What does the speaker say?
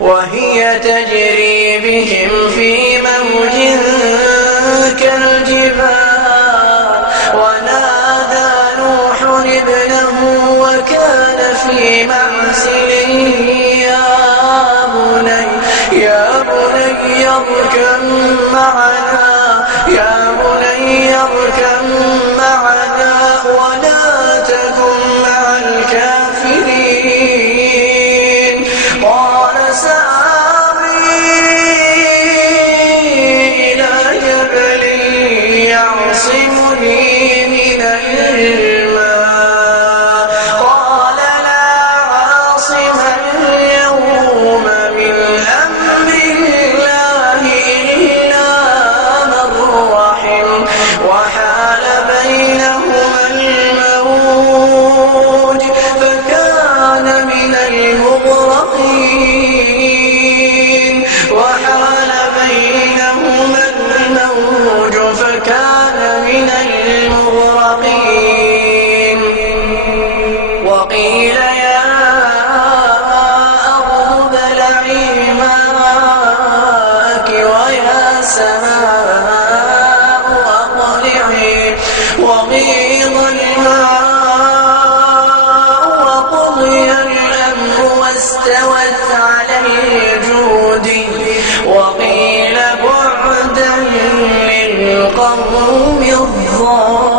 وهي تجري بهم في موج كالجبال ونادى نوح ابنه وكان في معزل يا بني اركب معنا ولا تكن مع الكافرين قال سآوي إلى جبل يعصمني من الماء قال لا عاصم اليوم من أمر الله إلا من رحم وحال بينهما الموج فكان من المغرقين وقيل يا أرض ابلعي ماءك ويا سماء أقلعي وغيض الماء وقضي الأمر واستوت على الجود وقيل بعدا للقوم الظالمين.